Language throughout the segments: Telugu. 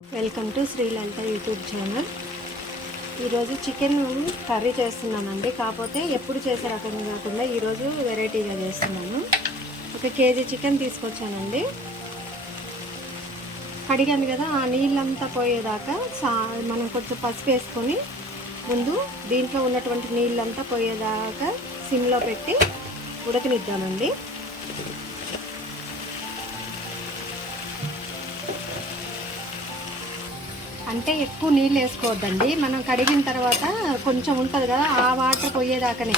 Welcome to Sri Lanka YouTube channel. ఈరోజు చికెన్ కర్రీ చేస్తున్నానండి. కాకపోతే ఎప్పుడు చేసే రకంగా కాకుండా ఈరోజు వెరైటీగా చేస్తున్నాను. 1 కేజీ చికెన్ తీసుకొచ్చానండి. కడిగాను కదా, ఆ నీళ్ళంతా పోయేదాకా మనం కొంచెం పసుపు వేసుకొని ముందు దీంట్లో ఉన్నటువంటి నీళ్ళంతా పోయేదాకా సిమ్లో పెట్టి ఉడకనిద్దామండి. అంటే ఎక్కువ నీళ్ళు వేసుకోవద్దండి. మనం కడిగిన తర్వాత కొంచెం ఉంటుంది కదా, ఆ వాటర్ పోయేదాకానే.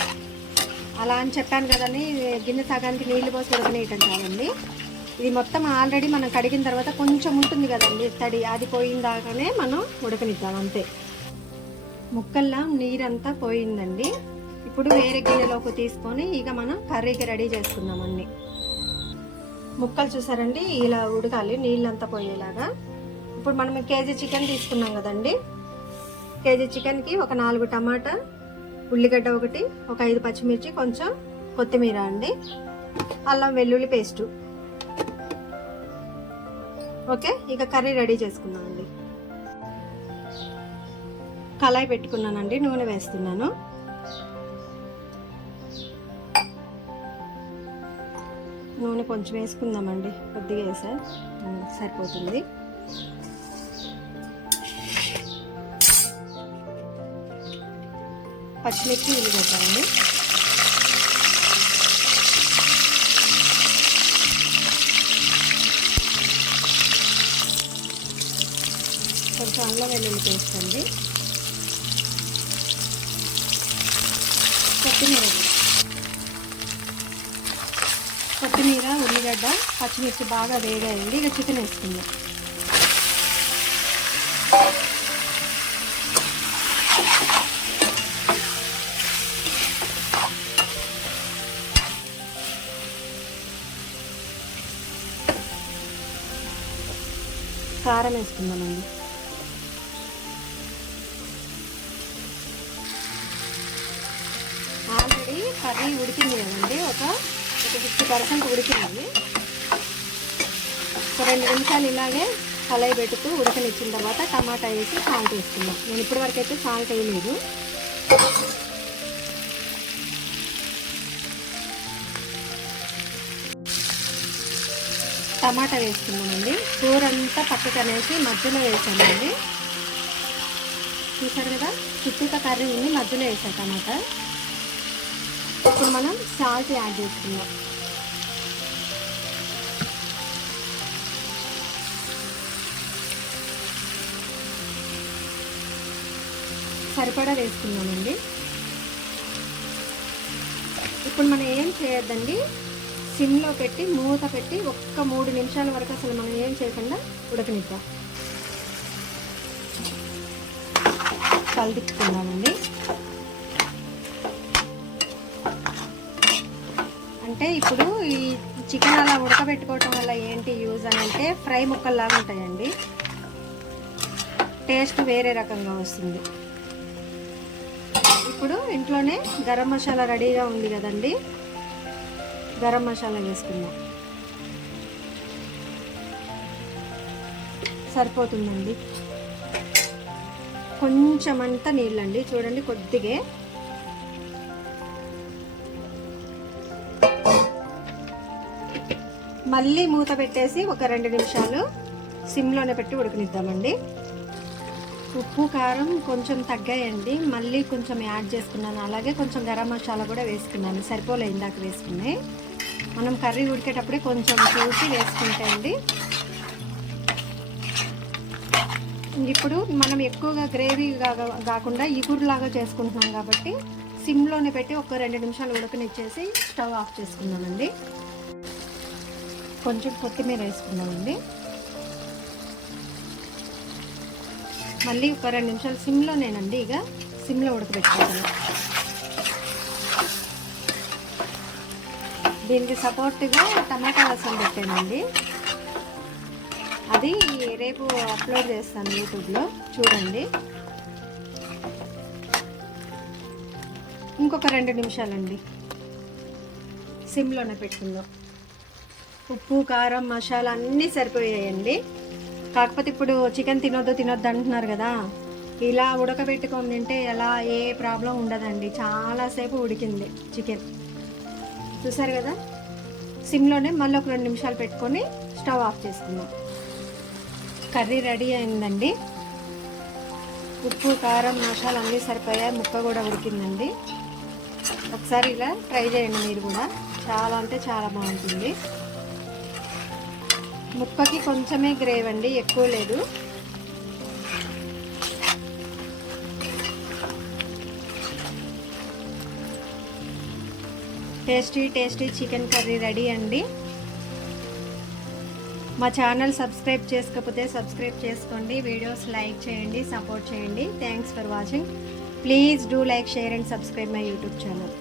అలా అని చెప్పాను కదండి, గిన్నె సగానికి నీళ్ళు పోసి ఉడకనేయటం కాదండి. ఇది మొత్తం ఆల్రెడీ మనం కడిగిన తర్వాత కొంచెం ఉంటుంది కదండి తడి, అది పోయిన దాకానే మనం ఉడకనిద్దాం అంతే. ముక్కల్లో నీరంతా పోయిందండి. ఇప్పుడు వేరే గిన్నెలోకి తీసుకొని ఇక మనం కర్రీకి రెడీ చేసుకుందామండి. ముక్కలు చూసారండి, ఇలా ఉడకాలి నీళ్ళంతా పోయేలాగా. ఇప్పుడు మనం కేజీ చికెన్ తీసుకున్నాం కదండి. కేజీ చికెన్కి ఒక 4 టమాటా, ఉల్లిగడ్డ ఒకటి, ఒక 5 పచ్చిమిర్చి, కొంచెం కొత్తిమీర అండి, అల్లం వెల్లుల్లి పేస్టు. ఓకే, ఇక కర్రీ రెడీ చేసుకుందామండి. కళాయి పెట్టుకున్నానండి, నూనె వేస్తున్నాను. నూనె కొంచెం వేసుకుందామండి, కొద్దిగా వేసా సరిపోతుంది. పచ్చిమిర్చి, ఉల్లిగడ్డ అండి. కొంచెం అల్లం వెల్లుల్లి పేస్ట్ అండి. కొత్తిమీర, ఉల్లిగడ్డ, పచ్చిమిర్చి బాగా వేగాయండి. ఇక చికెన్ వేసుకుందాం. కారం వేసుకుందామండి. ఆల్రెడీ కర్రీ ఉడికింది కదండి, ఒక 50% ఉడికింది. ఒక 2 నిమిషాలు ఇలాగే కళాయి పెట్టుతూ ఉడకనిచ్చిన తర్వాత టమాటా వేసి సాల్ట్ వేసుకుందాం. నేను ఇప్పటివరకు అయితే సాల్ట్ వేయలేదు. టమాటా వేసుకున్నామండి. కూర అంతా పక్కకు అనేసి మధ్యలో వేసానండి. చూసారు కదా, చుట్టూతో కర్రీ ఉంది, మధ్యలో వేసాను టమాటా. ఇప్పుడు మనం సాల్ట్ యాడ్ చేసుకుందాం. సరిపడా వేసుకున్నామండి. ఇప్పుడు మనం ఏం చేయొద్దండి, సిమ్లో పెట్టి మూత పెట్టి ఒక్క 3 నిమిషాల వరకు అసలు మనం ఏం చేయకుండా ఉడకనిద్దాం. కలిదిప్పుకుందామండి. అంటే ఇప్పుడు ఈ చికెన్ అలా ఉడకబెట్టుకోవటం వల్ల ఏంటి యూజ్ అని అంటే, ఫ్రై ముక్కల్లాగా ఉంటాయండి, టేస్ట్ వేరే రకంగా వస్తుంది. ఇప్పుడు ఇంట్లోనే గరం మసాలా రెడీగా ఉంది కదండి, గరం మసాలా వేసుకుందాం. సరిపోతుందండి. కొంచెం అంతా నీళ్ళండి, చూడండి కొద్దిగా. మళ్ళీ మూత పెట్టేసి ఒక 2 నిమిషాలు సిమ్లోనే పెట్టి ఉడకనిద్దామండి. ఉప్పు కారం కొంచెం తగ్గాయండి, మళ్ళీ కొంచెం యాడ్ చేసుకున్నాను. అలాగే కొంచెం గరం మసాలా కూడా వేసుకున్నాను, సరిపోలే ఇందాక వేసుకున్నాయి. మనం కర్రీ ఉడికేటప్పుడే కొంచెం చూసి వేసుకుంటే అండి. ఇప్పుడు మనం ఎక్కువగా గ్రేవీ కాకుండా ఇగురులాగా చేసుకుంటున్నాం కాబట్టి సిమ్లోనే పెట్టి ఒక 2 నిమిషాలు ఉడకనిచ్చేసి స్టవ్ ఆఫ్ చేసుకుందామండి. కొంచెం కొత్తిమీర వేసుకుందామండి. మళ్ళీ ఒక 2 నిమిషాలు సిమ్లోనేనండి, ఇక సిమ్లో ఉడకబెట్టుకుంటాను. దీనికి సపోర్ట్గా టమాటా రసం పెట్టానండి, అది రేపు అప్లోడ్ చేస్తాను యూట్యూబ్లో, చూడండి. ఇంకొక 2 నిమిషాలండి సిమ్లోనే పెట్టుకుందాం. ఉప్పు కారం మసాలా అన్నీ సరిపోయాయండి. కాకపోతే ఇప్పుడు చికెన్ తినొద్దు అంటున్నారు కదా, ఇలా ఉడకబెట్టుకొని తింటే ఎలా ఏ ప్రాబ్లం ఉండదండి. చాలాసేపు ఉడికింది చికెన్, చూసారు కదా. సిమ్లోనే మళ్ళీ ఒక 2 నిమిషాలు పెట్టుకొని స్టవ్ ఆఫ్ చేసుకుందాం. కర్రీ రెడీ అయిందండి. ఉప్పు, కారం, మసాలా అన్నీ సరిపోయాయి. ముక్క కూడా ఉడికిందండి. ఒకసారి ఇలా ట్రై చేయండి మీరు కూడా, చాలా అంటే చాలా బాగుంటుంది. ముక్కకి కొంచెమే గ్రేవీ అండి, ఎక్కువ లేదు. టేస్టీ చికెన్ కర్రీ రెడీ అండి. మా ఛానల్ సబ్స్క్రైబ్ చేసుకోకపోతే సబ్స్క్రైబ్ చేసుకోండి, వీడియోస్ లైక్ చేయండి, సపోర్ట్ చేయండి. Thanks for watching. Please do like, share and subscribe my YouTube channel.